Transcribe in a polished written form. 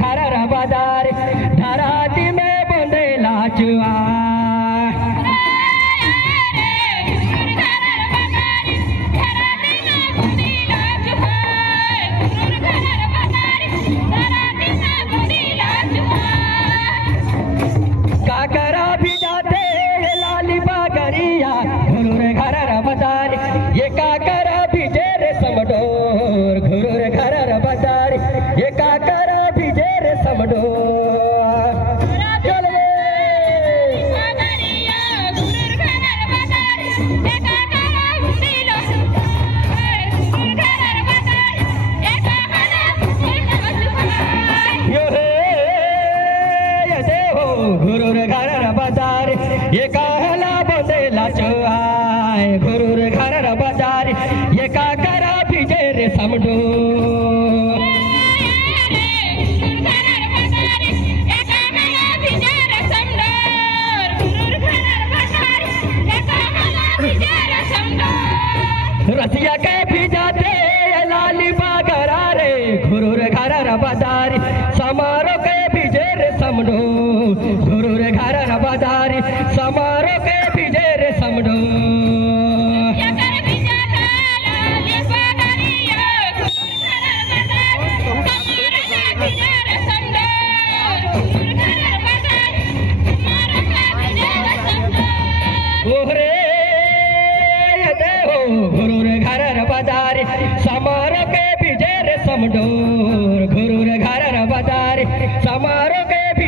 घरर बाजार धराती में बंदेला चुआ काकरा भी जाते लाली बागरिया घुरुर घरर बाजार ये काकरा भिजे रे समडोर घुरुर घरर बाजार ये काकरा भिजे रे समडोर चल रे यो हे ये देहो घुरुर घरर बाजार ये काहला बंदेला चुआय घुरुर घरर बाजार ये काकरा भिजे रे समडोर रसिया के भी जाते लाली बागरा रे घुरुर घरर बाजार समारोह के भिजे रे समडो घुरुर घरर बाजार समारोह के भिजे रे समडो ओहरे ये देहो घुरुर घरर बाजार समारोह के भिजे रे समडो